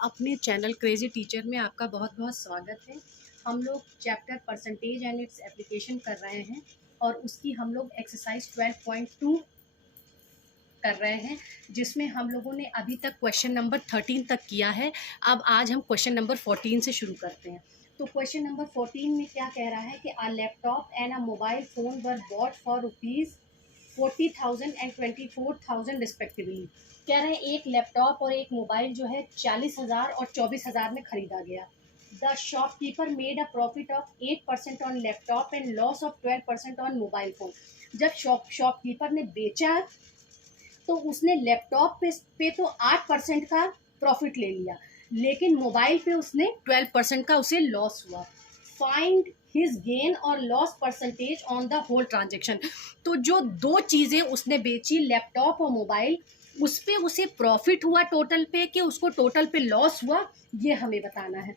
अपने channel crazy teacher में आपका बहुत बहुत स्वागत है। हम लोग chapter percentage and its application कर रहे हैं और उसकी हम लोग एक्सरसाइज 12.2 कर रहे हैं, जिसमें हम लोगों ने अभी तक क्वेश्चन नंबर 13 तक किया है। अब आज हम क्वेश्चन नंबर 14 से शुरू करते हैं। तो क्वेश्चन नंबर 14 में क्या कह रहा है कि a laptop and a mobile phone were bought for ₹40,000 and 24,000 respectively. कह रहे हैं एक लैपटॉप और एक मोबाइल जो है 40,000 और 24,000 में खरीदा गया। The shopkeeper made a profit of 8% on laptop and loss of 12% on mobile phone. जब शॉपकीपर ने बेचा तो उसने लैपटॉप पे तो 8% का प्रॉफिट ले लिया, लेकिन मोबाइल पे उसने 12% का उसे लॉस हुआ। फाइंड हिज गेन और loss percentage on the whole transaction. तो जो दो चीज़ें उसने बेची, लैपटॉप और मोबाइल, उस पे उसे प्रॉफिट हुआ टोटल पे कि उसको टोटल पे लॉस हुआ, ये हमें बताना है।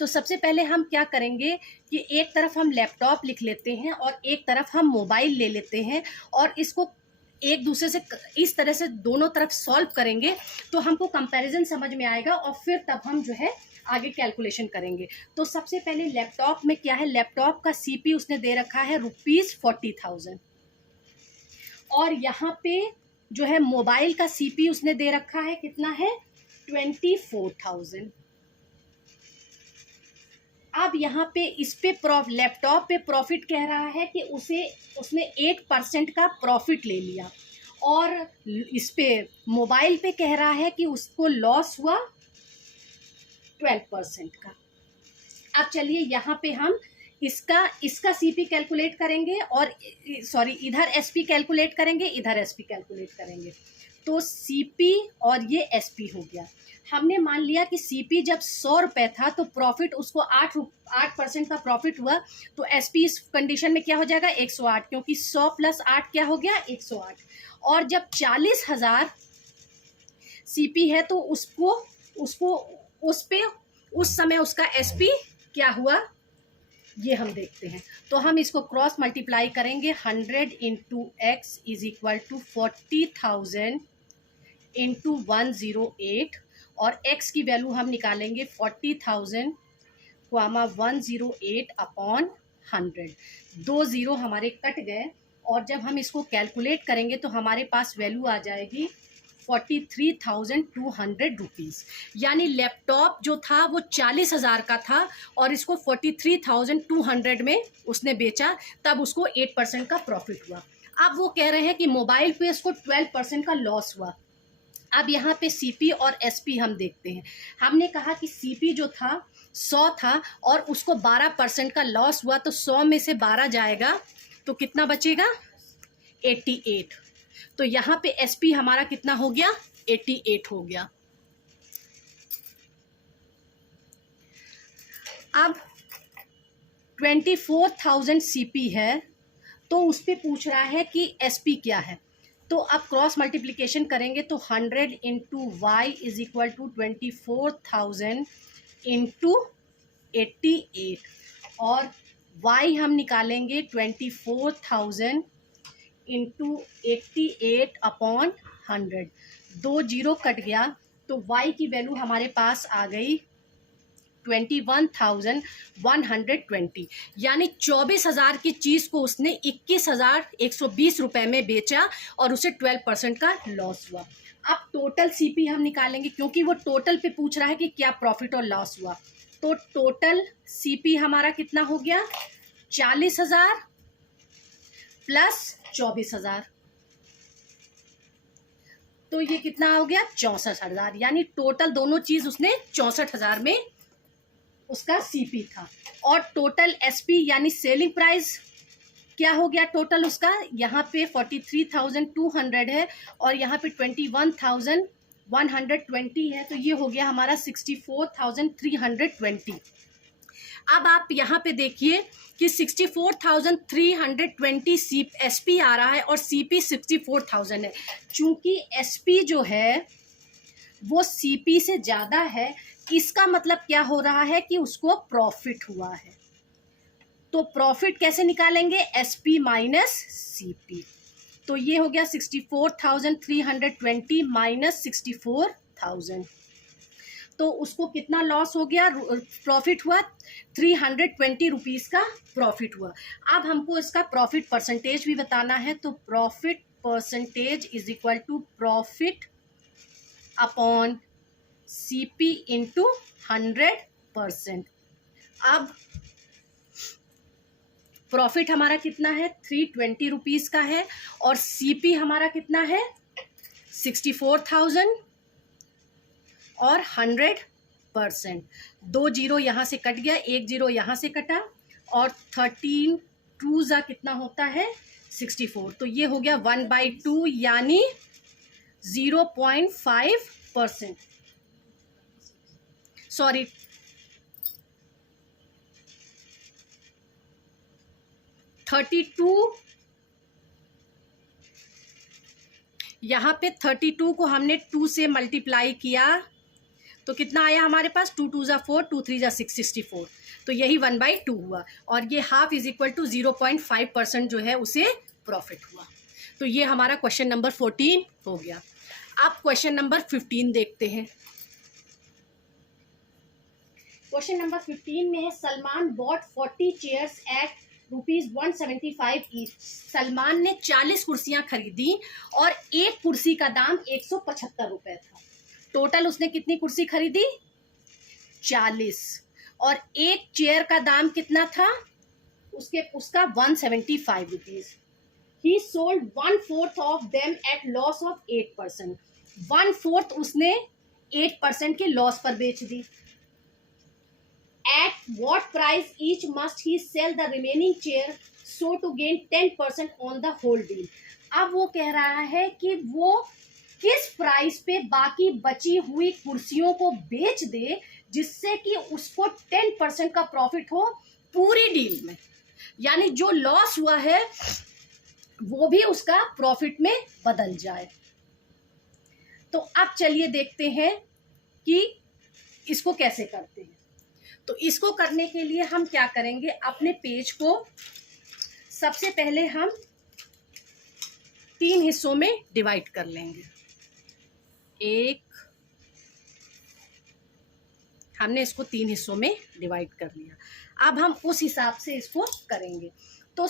तो सबसे पहले हम क्या करेंगे कि एक तरफ हम लैपटॉप लिख लेते हैं और एक तरफ हम मोबाइल ले लेते हैं और इसको एक दूसरे से इस तरह से दोनों तरफ सॉल्व करेंगे तो हमको कंपैरिजन समझ में आएगा और फिर तब हम जो है आगे कैलकुलेशन करेंगे। तो सबसे पहले लैपटॉप में क्या है, लैपटॉप का सीपी उसने दे रखा है ₹40,000 और यहाँ पे जो है मोबाइल का सीपी उसने दे रखा है कितना है, 24,000। अब यहाँ पे इस पे लैपटॉप पे प्रॉफिट कह रहा है कि उसने 8% का प्रॉफिट ले लिया और इस पे मोबाइल पे कह रहा है कि उसको लॉस हुआ 12% का। अब चलिए यहाँ पे हम इसका सीपी कैलकुलेट करेंगे और इधर एसपी कैलकुलेट करेंगे, इधर एसपी कैलकुलेट करेंगे। तो सीपी और ये एसपी हो गया। हमने मान लिया कि सीपी जब 100 रुपये था तो प्रॉफिट उसको 8% का प्रॉफिट हुआ, तो एसपी इस कंडीशन में क्या हो जाएगा, 108, क्योंकि 100 + 8 क्या हो गया, 108। और जब 40,000 सीपी है तो उसको उस समय उसका एसपी क्या हुआ, ये हम देखते हैं। तो हम इसको क्रॉस मल्टीप्लाई करेंगे। 100 × x = 40,000 × 108 और x की वैल्यू हम निकालेंगे 40,000, 108 अपॉन 100। 2 0 हमारे कट गए और जब हम इसको कैलकुलेट करेंगे तो हमारे पास वैल्यू आ जाएगी 43,200 रुपीज़। यानी लैपटॉप जो था वो 40,000 का था और इसको 43,200 में उसने बेचा, तब उसको 8% का प्रॉफिट हुआ। अब वो कह रहे हैं कि मोबाइल पे इसको 12% का लॉस हुआ। अब यहाँ पे सीपी और एसपी हम देखते हैं। हमने कहा कि सीपी जो था 100 था और उसको 12% का लॉस हुआ, तो 100 में से 12 जाएगा तो कितना बचेगा, 88। तो यहाँ पे एसपी हमारा कितना हो गया, 88 हो गया। अब 24,000 सीपी है तो उस पर पूछ रहा है कि एसपी क्या है। तो अब क्रॉस मल्टीप्लिकेशन करेंगे तो 100 × y = 24,000 × 88 और y हम निकालेंगे 24,000 × 88 अपॉन 100। 2 0 कट गया तो y की वैल्यू हमारे पास आ गई 21,120। यानी 24,000 की चीज़ को उसने 21,120 रुपये में बेचा और उसे 12% का लॉस हुआ। अब टोटल सीपी हम निकालेंगे क्योंकि वो टोटल पे पूछ रहा है कि क्या प्रॉफिट और लॉस हुआ। तो टोटल सीपी हमारा कितना हो गया, 40,000 + 24,000, तो ये कितना हो गया, 64,000। यानी टोटल दोनों चीज़ उसने 64,000 में उसका सीपी था। और टोटल एसपी यानी सेलिंग प्राइस क्या हो गया टोटल उसका, यहाँ पे 43,200 है और यहाँ पे 21,120 है, तो ये हो गया हमारा 64,320। अब आप यहाँ पे देखिए कि 64,320 एसपी आ रहा है और सीपी 64,000 है। चूंकि एसपी जो है वो सीपी से ज़्यादा है, इसका मतलब क्या हो रहा है कि उसको प्रॉफिट हुआ है। तो प्रॉफिट कैसे निकालेंगे, एसपी माइनस सीपी। तो ये हो गया 64,320 - 64,000। तो उसको कितना लॉस हो गया, प्रॉफिट हुआ 320 रुपीज़ का प्रॉफिट हुआ। अब हमको इसका प्रॉफिट परसेंटेज भी बताना है, तो profit percentage is equal to profit upon CP into 100%। अब प्रॉफिट हमारा कितना है, 320 रुपीज़ का है, और CP हमारा कितना है, 64,000 और 100%। 2 जीरो यहाँ से कट गया, 1 जीरो यहाँ से कटा, और 13 2 जा कितना होता है, 64। तो ये हो गया 1/2 यानी 0.5%, सॉरी 32, यहाँ पे 32 को हमने 2 से मल्टीप्लाई किया तो कितना आया हमारे पास, 2 2 ज़ा 4, 2 3 ज़ा 6, 64। तो यही 1/2 हुआ, और ये हाफ इज इक्वल टू 0.5% जो है उसे प्रॉफिट हुआ। तो ये हमारा क्वेश्चन नंबर 14 हो गया। अब क्वेश्चन नंबर 15 देखते हैं। क्वेश्चन नंबर 15 में है, Salman bought 40 chairs at ₹175 each. Salman ने 40 कुर्सियां खरीदी और एक कुर्सी का दाम 175 रुपए था। टोटल उसने कितनी कुर्सी खरीदी, 40, और एक चेयर का दाम कितना था उसका 175 rupees. He sold 1/4 of them at loss of 8%। 1/4 उसने 8% के लॉस पर बेच दी। At what price each must he sell the remaining chair so to gain 10% on the whole deal? अब वो कह रहा है कि वो किस प्राइस पे बाकी बची हुई कुर्सियों को बेच दे जिससे कि उसको 10% का प्रॉफिट हो पूरी डील में, यानी जो लॉस हुआ है वो भी उसका प्रॉफिट में बदल जाए। तो अब चलिए देखते हैं कि इसको कैसे करते हैं। तो इसको करने के लिए हम क्या करेंगे, अपने पेज को सबसे पहले हम 3 हिस्सों में डिवाइड कर लेंगे। हमने इसको 3 हिस्सों में डिवाइड कर लिया। अब हम उस हिसाब से इसको करेंगे। तो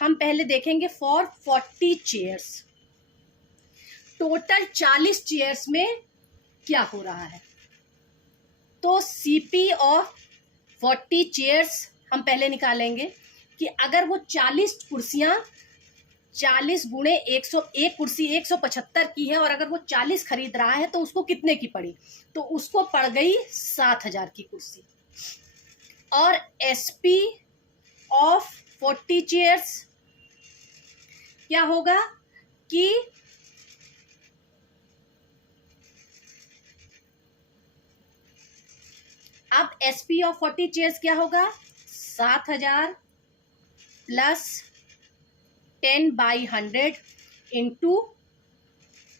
हम पहले देखेंगे फॉर 40 चेयर्स, टोटल 40 चेयर्स में क्या हो रहा है। तो CP ऑफ 40 चेयर्स हम पहले निकालेंगे कि अगर वो 40 कुर्सियां 40 गुणे 101 कुर्सी 175 की है, और अगर वो 40 खरीद रहा है तो उसको कितने की पड़ी, तो उसको पड़ गई 7,000 की कुर्सी। और SP ऑफ 40 चेयर्स क्या होगा कि अब SP ऑफ 40 चेयर्स क्या होगा, 7,000 प्लस 10/100 इंटू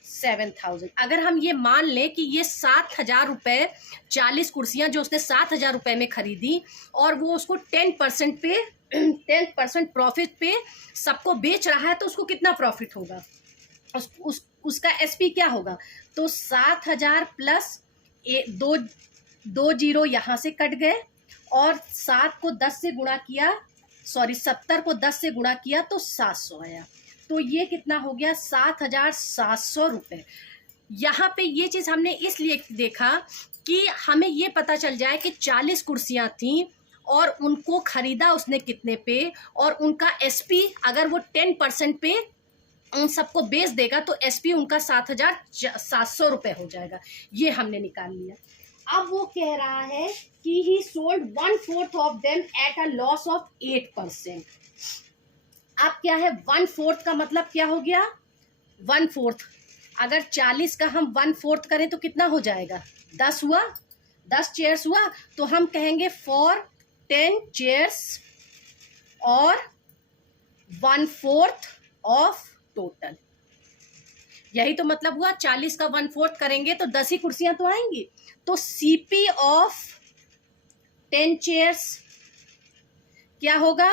7,000। अगर हम ये मान लें कि ये 7,000 रुपये 40 कुर्सियां जो उसने 7,000 रुपये में खरीदी और वो उसको 10% पे 10% प्रॉफिट पे सबको बेच रहा है, तो उसको कितना प्रॉफिट होगा, उसका SP क्या होगा। तो 7,000 प्लस 2 जीरो यहाँ से कट गए, और 7 को 10 से गुणा किया, 70 को 10 से गुणा किया तो 700 आया। तो ये कितना हो गया, 7,700 रुपये। यहाँ पे ये चीज़ हमने इसलिए देखा कि हमें ये पता चल जाए कि 40 कुर्सियाँ थीं और उनको खरीदा उसने कितने पे, और उनका SP अगर वो 10% पे उन सबको बेच देगा तो SP उनका 7,700 रुपये हो जाएगा। ये हमने निकाल लिया। अब वो कह रहा है कि ही sold 1/4 of them at a loss of 8%। अब क्या है, 1/4 का मतलब क्या हो गया, 1/4 अगर 40 का हम 1/4 करें तो कितना हो जाएगा, 10 हुआ, 10 चेयर्स हुआ। तो हम कहेंगे फॉर 10 चेयर्स और 1/4 ऑफ टोटल। यही तो मतलब हुआ, 40 का 1/4 करेंगे तो 10 ही कुर्सियां तो आएंगी। तो CP ऑफ 10 चेयर्स क्या होगा,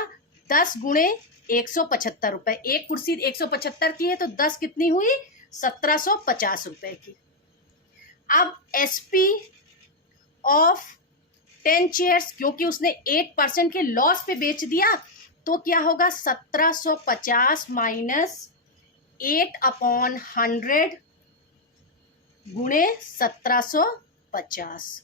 10 गुणे 175 रुपये। एक कुर्सी 175 की है तो 10 कितनी हुई, 1,750 रुपये की। अब SP ऑफ 10 चेयर्स, क्योंकि उसने 8% के लॉस पे बेच दिया, तो क्या होगा 1750 माइनस 8/100 गुणे 1750।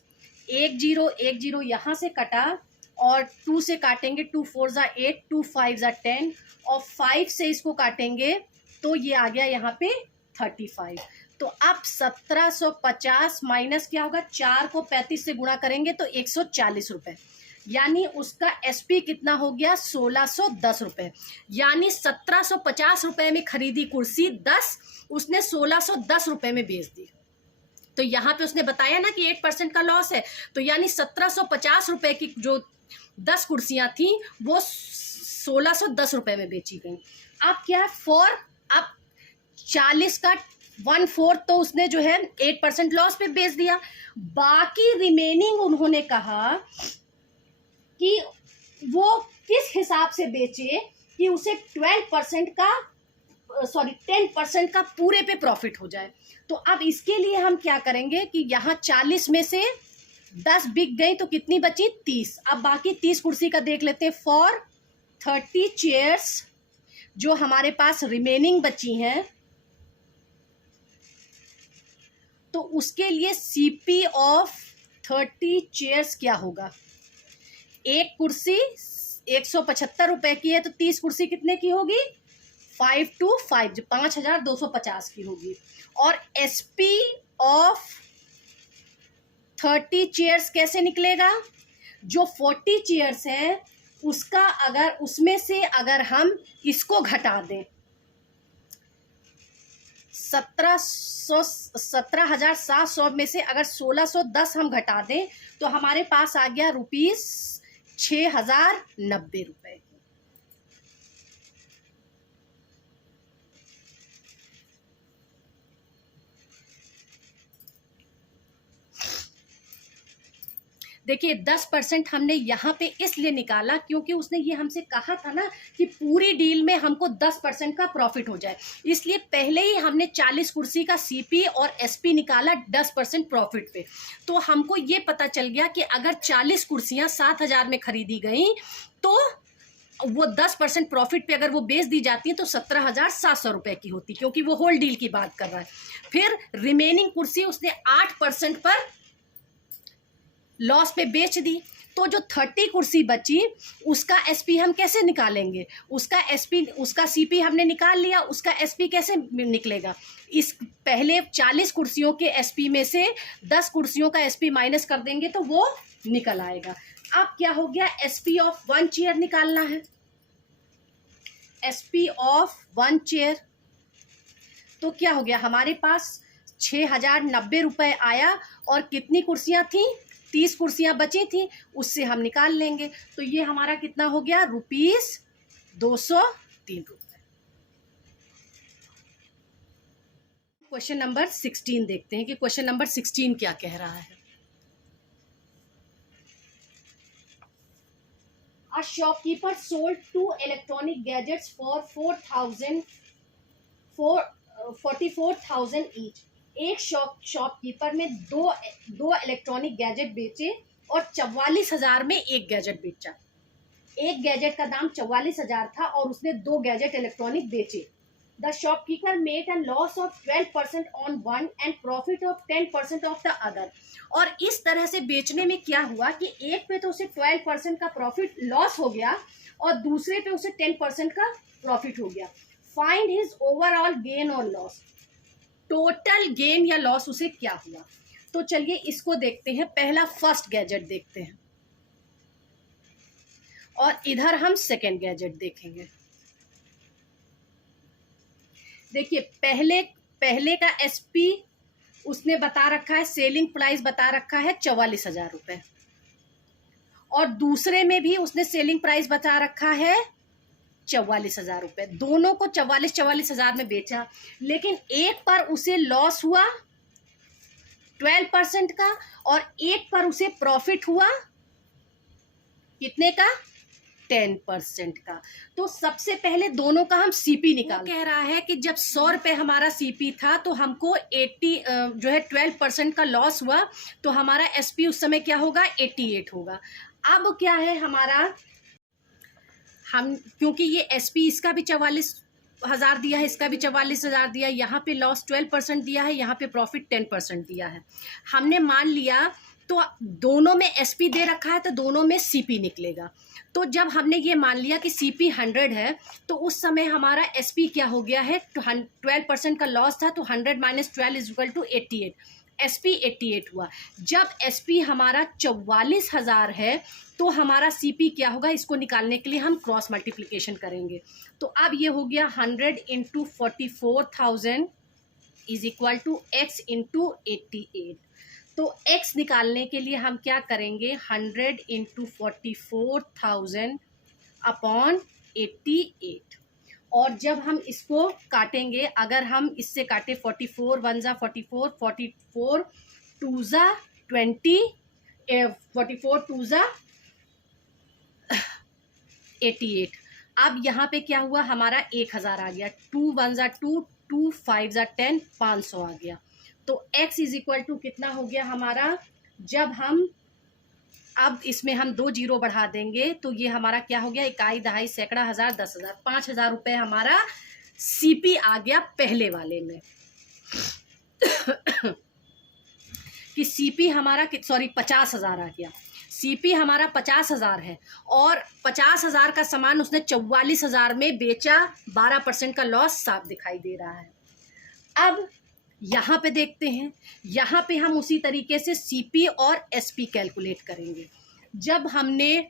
10 यहाँ से कटा और 2 से काटेंगे, 2 4 ज़ा 8, 2 5 ज़ा 10 और 5 से इसको काटेंगे तो ये आ गया यहाँ पे 35। तो अब 1750 माइनस क्या होगा, 4 को 35 से गुणा करेंगे तो 140 रुपये, यानी उसका SP कितना हो गया 1610 रुपये। यानी 1750 रुपये में खरीदी कुर्सी 10, उसने 1610 रुपये में बेच दी। तो यहाँ पे उसने बताया ना कि 8% का लॉस है, तो यानी 1750 रुपये की जो 10 कुर्सियाँ थी वो 1610 रुपये में बेची गई। अब क्या है अब 40 का 1/4 तो उसने जो है 8% लॉस पे बेच दिया। बाकी रिमेनिंग उन्होंने कहा कि वो किस हिसाब से बेचे कि उसे 10% का पूरे पे प्रॉफिट हो जाए। तो अब इसके लिए हम क्या करेंगे कि यहाँ 40 में से 10 बिक गई तो कितनी बची 30। अब बाकी 30 कुर्सी का देख लेते हैं। फॉर 30 चेयर्स जो हमारे पास रिमेनिंग बची हैं, तो उसके लिए CP ऑफ 30 चेयर्स क्या होगा, एक कुर्सी 175 रुपए की है तो 30 कुर्सी कितने की होगी 5 to 5 जो 5250 की होगी। और SP ऑफ 30 चेयर्स कैसे निकलेगा, जो 40 चेयर्स है उसका अगर उसमें से अगर हम इसको घटा दें 17,700 में से अगर 1610 हम घटा दें तो हमारे पास आ गया ₹6090 रुपये। देखिए 10% हमने यहाँ पे इसलिए निकाला क्योंकि उसने ये हमसे कहा था ना कि पूरी डील में हमको 10% का प्रॉफिट हो जाए, इसलिए पहले ही हमने 40 कुर्सी का CP और SP निकाला 10% प्रॉफिट पे। तो हमको ये पता चल गया कि अगर 40 कुर्सियाँ 7000 में खरीदी गई तो वो 10% प्रॉफिट पे अगर वो बेच दी जाती है तो 17,700 रुपये की होती, क्योंकि वो होल डील की बात कर रहा है। फिर रिमेनिंग कुर्सी उसने 8% पर लॉस पे बेच दी, तो जो 30 कुर्सी बची उसका SP हम कैसे निकालेंगे, उसका CP हमने निकाल लिया, उसका SP कैसे निकलेगा, इस पहले 40 कुर्सियों के SP में से 10 कुर्सियों का SP माइनस कर देंगे तो वो निकल आएगा। अब क्या हो गया, SP ऑफ 1 चेयर निकालना है। SP ऑफ 1 चेयर तो क्या हो गया, हमारे पास 6090 रुपये आया और कितनी कुर्सियां थी 30 कुर्सियां बची थी, उससे हम निकाल लेंगे। तो ये हमारा कितना हो गया ₹203 रुपये। क्वेश्चन नंबर 16 देखते हैं कि क्वेश्चन नंबर 16 क्या कह रहा है। A shopkeeper sold 2 electronic gadgets for 44,000 each. एक शॉपकीपर ने दो इलेक्ट्रॉनिक गैजेट बेचे और 44,000 में एक गैजेट बेचा। एक गैजेट का दाम 44,000 था और उसने 2 गैजेट इलेक्ट्रॉनिक बेचे। The shopkeeper made a loss of 12% on one and profit of 10% of the other. और इस तरह से बेचने में क्या हुआ कि एक पे तो उसे 12% का प्रॉफिट लॉस हो गया और दूसरे पे उसे 10% का प्रॉफिट हो गया। फाइंड हिज ओवरऑल गेन और लॉस, टोटल गेन या लॉस उसे क्या हुआ। तो चलिए इसको देखते हैं। पहला फर्स्ट गैजेट देखते हैं और इधर हम सेकेंड गैजेट देखेंगे। देखिए पहले का SP उसने बता रखा है, सेलिंग प्राइस बता रखा है 44,000 रुपये और दूसरे में भी उसने सेलिंग प्राइस बता रखा है 44,000 रुपये। दोनों को 44,000 में बेचा, लेकिन एक पर उसे लॉस हुआ 12% का और एक पर उसे प्रॉफिट हुआ कितने का 10% का। तो सबसे पहले दोनों का हम सीपी निकाल, कह रहा है कि जब 100 रुपये हमारा सीपी था तो हमको 80 जो है 12% का लॉस हुआ, तो हमारा एसपी उस समय क्या होगा, 88 होगा। अब क्या है हमारा, हम क्योंकि ये एसपी इसका भी 44,000 दिया है, इसका भी 44,000 दिया है, यहाँ पे लॉस 12% दिया है, यहाँ पे प्रॉफिट 10% दिया है। हमने मान लिया तो दोनों में एसपी दे रखा है तो दोनों में सीपी निकलेगा। तो जब हमने ये मान लिया कि सीपी 100 है तो उस समय हमारा एसपी क्या हो गया है, 12% का लॉस था तो 100 minus 12 is equal to 88, SP 88 हुआ। जब एसपी हमारा 44,000 है तो हमारा सीपी क्या होगा, इसको निकालने के लिए हम क्रॉस मल्टीप्लिकेशन करेंगे। तो अब ये हो गया 100 into 44,000 is equal to x into 88। तो x निकालने के लिए हम क्या करेंगे, 100 इंटू 44,000 अपॉन 88। और जब हम इसको काटेंगे, अगर हम इससे काटे 44 1 जा 44, 44 2 जा 20, 44 2 जा 88। अब यहाँ पे क्या हुआ, हमारा 1000 आ गया, 2 1 जा 2, 2 5 जा 10, 500 आ गया। तो x इज इक्वल टू कितना हो गया हमारा, जब हम अब इसमें हम 2 जीरो बढ़ा देंगे तो ये हमारा क्या हो गया, इकाई दहाई सैकड़ा हज़ार 10,000, 5,000 रुपये हमारा सीपी आ गया पहले वाले में। कि सीपी हमारा 50,000 आ गया। सीपी हमारा 50,000 है और 50,000 का सामान उसने 44,000 में बेचा, 12% का लॉस साफ दिखाई दे रहा है। अब यहाँ पे देखते हैं, यहाँ पे हम उसी तरीके से सीपी और एसपी कैलकुलेट करेंगे। जब हमने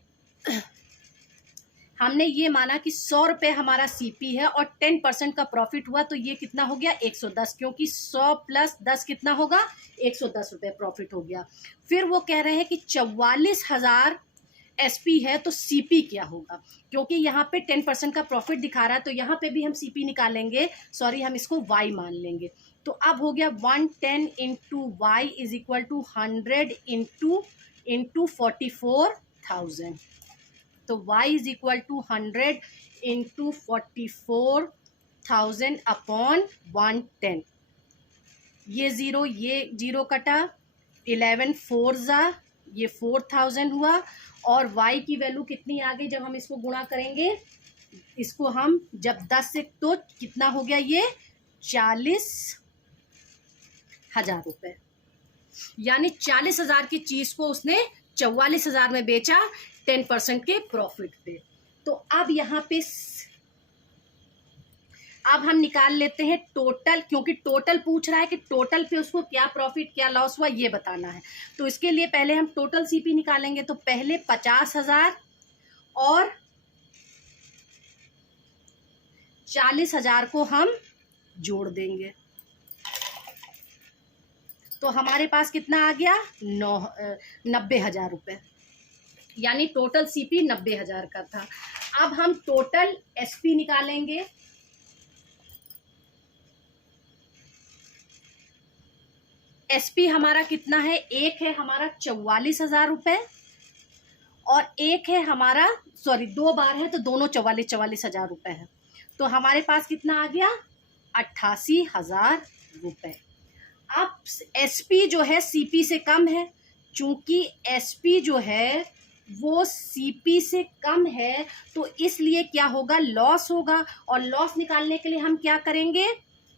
ये माना कि 100 रुपये हमारा सीपी है और 10% का प्रॉफिट हुआ, तो ये कितना हो गया, 110, क्योंकि 100 प्लस 10 कितना होगा, 110 रुपये प्रॉफिट हो गया। फिर वो कह रहे हैं कि 44,000 एसपी है तो सीपी क्या होगा, क्योंकि यहाँ पे 10% का प्रॉफिट दिखा रहा है तो यहाँ पे भी हम सीपी निकालेंगे, सॉरी हम इसको वाई मान लेंगे। तो अब हो गया 110 into y is equal to 100 into 44,000। तो y is equal to 100 into 44,000 upon 110। ये जीरो कटा, 11 4 जा, ये 4,000 हुआ। और y की वैल्यू कितनी आ गई, जब हम इसको गुणा करेंगे, इसको हम जब 10 से, तो कितना हो गया, ये 40,000 रुपये, यानी 40,000 की चीज को उसने 44,000 में बेचा 10% के प्रॉफिट पे। तो अब यहाँ पे अब हम निकाल लेते हैं टोटल, क्योंकि टोटल पूछ रहा है कि टोटल पे उसको क्या प्रॉफिट क्या लॉस हुआ ये बताना है। तो इसके लिए पहले हम टोटल सीपी निकालेंगे। तो पहले 50,000 और 40,000 को हम जोड़ देंगे, तो हमारे पास कितना आ गया, 90,000 रुपये, यानी टोटल सीपी 90,000 का था। अब हम टोटल एसपी निकालेंगे। एसपी हमारा कितना है, एक है हमारा 44,000 रुपये और एक है हमारा, सॉरी 2 बार है तो दोनों 44,000 रुपये है। तो हमारे पास कितना आ गया, 88,000 रुपये। अब एसपी जो है सीपी से कम है, चूंकि एसपी जो है वो सीपी से कम है तो इसलिए क्या होगा, लॉस होगा। और लॉस निकालने के लिए हम क्या करेंगे,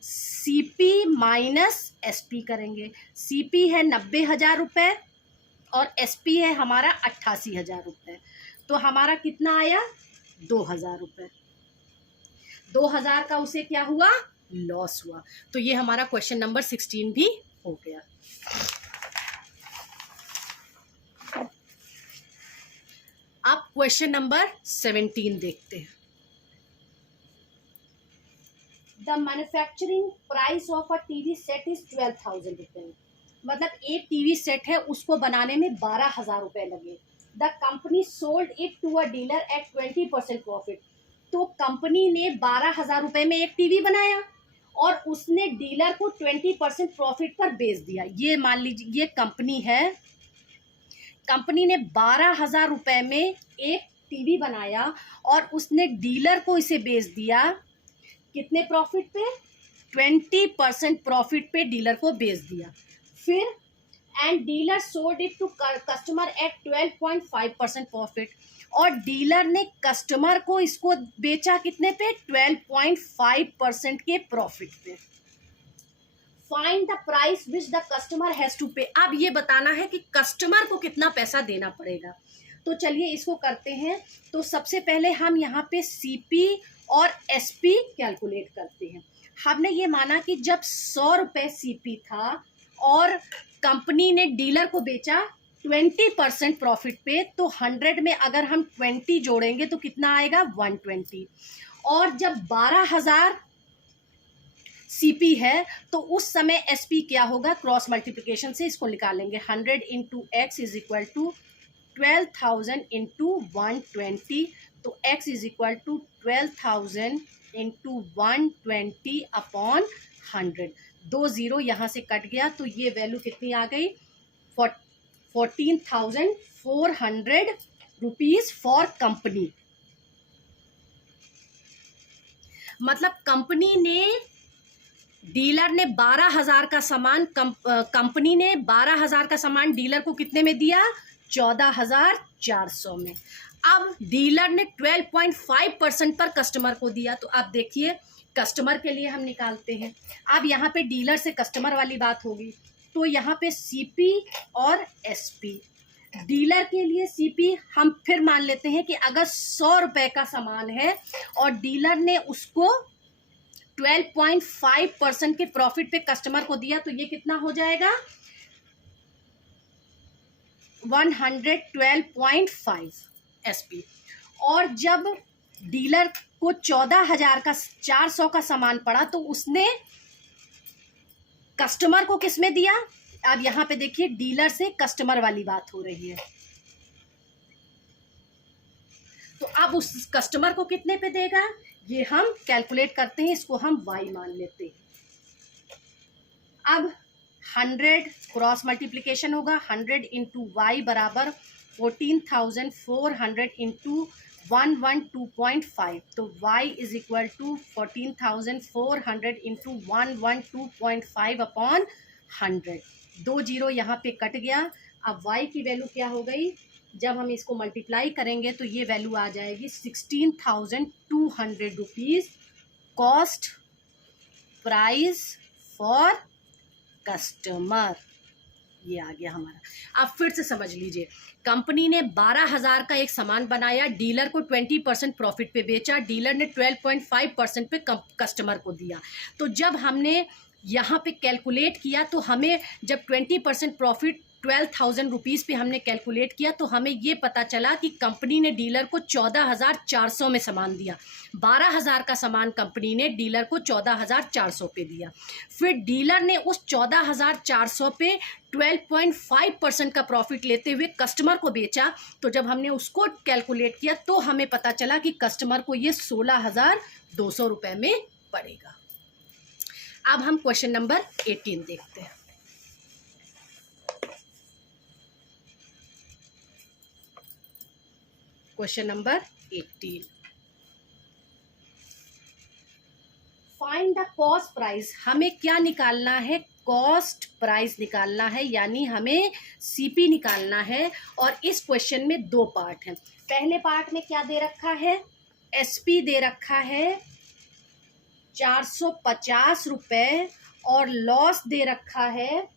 सीपी माइनस एसपी करेंगे। सीपी है 90,000 रुपये और एसपी है हमारा 88,000 रुपये। तो हमारा कितना आया, 2,000 रुपये। 2,000 का उसे क्या हुआ, लॉस हुआ। तो ये हमारा क्वेश्चन नंबर 16 भी हो गया। अब क्वेश्चन नंबर 17 देखते हैं। The manufacturing price of a TV set is 12,000 रुपये। मतलब एक टीवी सेट है उसको बनाने में 12,000 रुपये लगे। The company sold it to a dealer at 20% profit. तो कंपनी ने 12,000 रुपये में एक टीवी बनाया और उसने डीलर को 20% प्रॉफिट पर बेच दिया। ये मान लीजिए ये कंपनी है, कंपनी ने 12,000 रुपये में एक टीवी बनाया और उसने डीलर को इसे बेच दिया, कितने प्रॉफिट पे? 20% प्रॉफिट पे डीलर को बेच दिया। फिर and dealer sold it to customer at 12.5% profit, और डीलर ने कस्टमर को इसको बेचा कितने पे? 12.5% के प्रॉफिट पे। Find the price which the customer has to pay. अब ये बताना है कि कस्टमर को कितना पैसा देना पड़ेगा। तो चलिए इसको करते हैं। तो सबसे पहले हम यहाँ पे सीपी और एसपी कैलकुलेट करते हैं। हमने ये माना कि जब 100 रुपये सीपी था और कंपनी ने डीलर को बेचा 20% प्रॉफिट पे, तो 100 में अगर हम 20 जोड़ेंगे तो कितना आएगा? 120। और जब 12,000 सीपी है तो उस समय एसपी क्या होगा? क्रॉस मल्टीप्लिकेशन से इसको निकालेंगे। 100 into x is equal to 12,000 into 120, तो x is equal to 12,000 into 120 upon 100। 2 0 यहाँ से कट गया, तो ये वैल्यू कितनी आ गई? 14,400 रुपीज़ फॉर कंपनी। मतलब कंपनी ने, डीलर ने 12,000 का सामान, कंपनी ने 12,000 का सामान डीलर को कितने में दिया? 14,400 में। अब डीलर ने 12.5% पर कस्टमर को दिया। तो आप देखिए कस्टमर के लिए हम निकालते हैं। अब यहाँ पे डीलर से कस्टमर वाली बात होगी, तो यहाँ पे सीपी और एसपी। डीलर के लिए सीपी हम फिर मान लेते हैं कि अगर 100 रुपये का सामान है और डीलर ने उसको 12.5% के प्रॉफिट पे कस्टमर को दिया, तो ये कितना हो जाएगा? 112.5 एसपी। और जब डीलर को 14,400 का सामान पड़ा तो उसने कस्टमर को किस में दिया? अब यहाँ पे देखिए डीलर से कस्टमर वाली बात हो रही है, तो अब उस कस्टमर को कितने पे देगा? ये हम कैलकुलेट करते हैं, इसको हम y मान लेते हैं। अब 100 क्रॉस मल्टीप्लिकेशन होगा, 100 इंटू वाई बराबर 14,400 इंटू 112.5, तो y is equal to 14,400 into 112.5 upon 100। 2 0 यहाँ पे कट गया। अब y की वैल्यू क्या हो गई? जब हम इसको मल्टीप्लाई करेंगे तो ये वैल्यू आ जाएगी 16,200 rupees cost price for customer. ये आ गया हमारा। अब फिर से समझ लीजिए, कंपनी ने 12,000 का एक सामान बनाया, डीलर को 20% प्रॉफिट पे बेचा, डीलर ने 12.5% पे कस्टमर को दिया। तो जब हमने यहाँ पे कैलकुलेट किया तो हमें जब 20% प्रॉफिट 12,000 रुपीज़ पे हमने कैलकुलेट किया तो हमें ये पता चला कि कंपनी ने डीलर को 14,400 में सामान दिया। 12,000 का सामान कंपनी ने डीलर को 14,400 पे दिया। फिर डीलर ने उस 14,400 पे 12.5% का प्रॉफिट लेते हुए कस्टमर को बेचा। तो जब हमने उसको कैलकुलेट किया तो हमें पता चला कि कस्टमर को ये 16,200 रुपये में पड़ेगा। अब हम क्वेश्चन नंबर 18 देखते हैं। Question number 18, find the cost price. हमें क्या निकालना है? कॉस्ट प्राइस निकालना है, यानी हमें सीपी निकालना है। और इस क्वेश्चन में 2 पार्ट हैं। पहले पार्ट में क्या दे रखा है? एसपी दे रखा है 450 रुपये और लॉस दे रखा है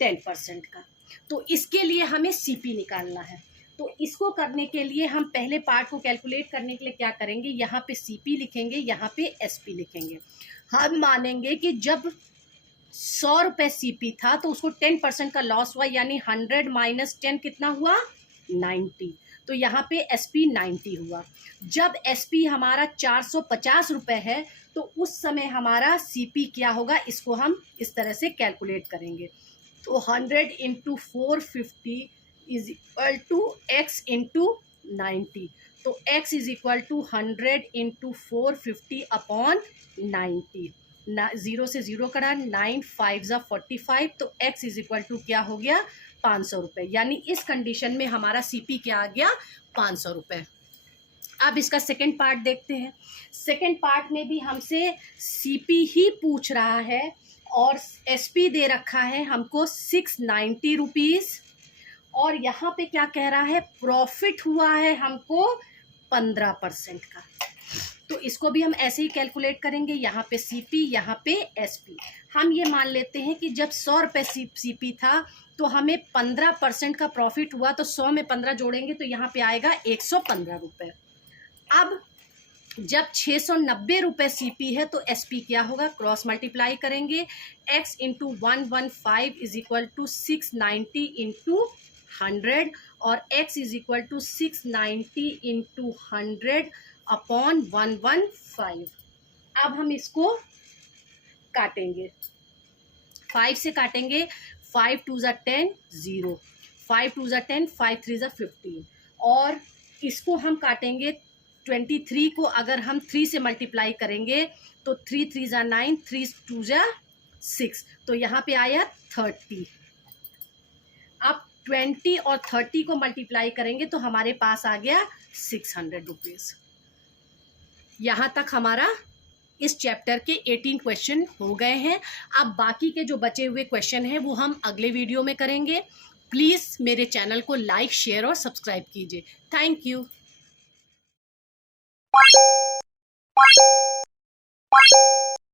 10% का। तो इसके लिए हमें सीपी निकालना है। तो इसको करने के लिए हम पहले पार्ट को कैलकुलेट करने के लिए क्या करेंगे? यहाँ पे सीपी लिखेंगे, यहाँ पे एसपी लिखेंगे। हम मानेंगे कि जब 100 रुपये सीपी था तो उसको 10% का लॉस हुआ, यानी 100 माइनस 10 कितना हुआ? 90। तो यहाँ पे एसपी 90 हुआ। जब एसपी हमारा 450 रुपये है तो उस समय हमारा सीपी क्या होगा? इसको हम इस तरह से कैलकुलेट करेंगे। तो 100 into 450 is equal to x into 90। तो x is equal to 100 into 450 upon 90। 0 से 0 करा, 9 5 ज़ा 45, तो x इज इक्वल टू क्या हो गया? 500 रुपये। यानी इस कंडीशन में हमारा सीपी क्या आ गया? 500 रुपये। अब इसका सेकंड पार्ट देखते हैं। सेकंड पार्ट में भी हमसे सीपी ही पूछ रहा है और एसपी दे रखा है हमको 690 रुपीज़, और यहाँ पे क्या कह रहा है, प्रॉफिट हुआ है हमको 15% का। तो इसको भी हम ऐसे ही कैलकुलेट करेंगे, यहाँ पे सीपी, यहाँ पे एसपी। हम ये मान लेते हैं कि जब 100 रुपये सीपी था तो हमें 15% का प्रॉफिट हुआ, तो 100 में 15 जोड़ेंगे तो यहाँ पे आएगा 115 रुपये। अब जब 690 रुपये सीपी है तो एसपी क्या होगा, क्रॉस मल्टीप्लाई करेंगे, x into 115 is equal to 690 into 100 और x is equal to 690 into 100 upon 115। अब हम इसको काटेंगे, 5 से काटेंगे, 5 2 ज़ा 10 0, 5 2 ज़ा 10, 5 3 ज़ा 15, और इसको हम काटेंगे 23 को अगर हम 3 से मल्टीप्लाई करेंगे तो 3 3 ज़ा 9, 3 2 ज़ा 6, तो यहाँ पे आया 30। अब 20 और 30 को मल्टीप्लाई करेंगे तो हमारे पास आ गया 600 रुपीज़। यहाँ तक हमारा इस चैप्टर के 18 क्वेश्चन हो गए हैं। अब बाकी के जो बचे हुए क्वेश्चन हैं वो हम अगले वीडियो में करेंगे। प्लीज़ मेरे चैनल को लाइक, शेयर और सब्सक्राइब कीजिए। Thank you.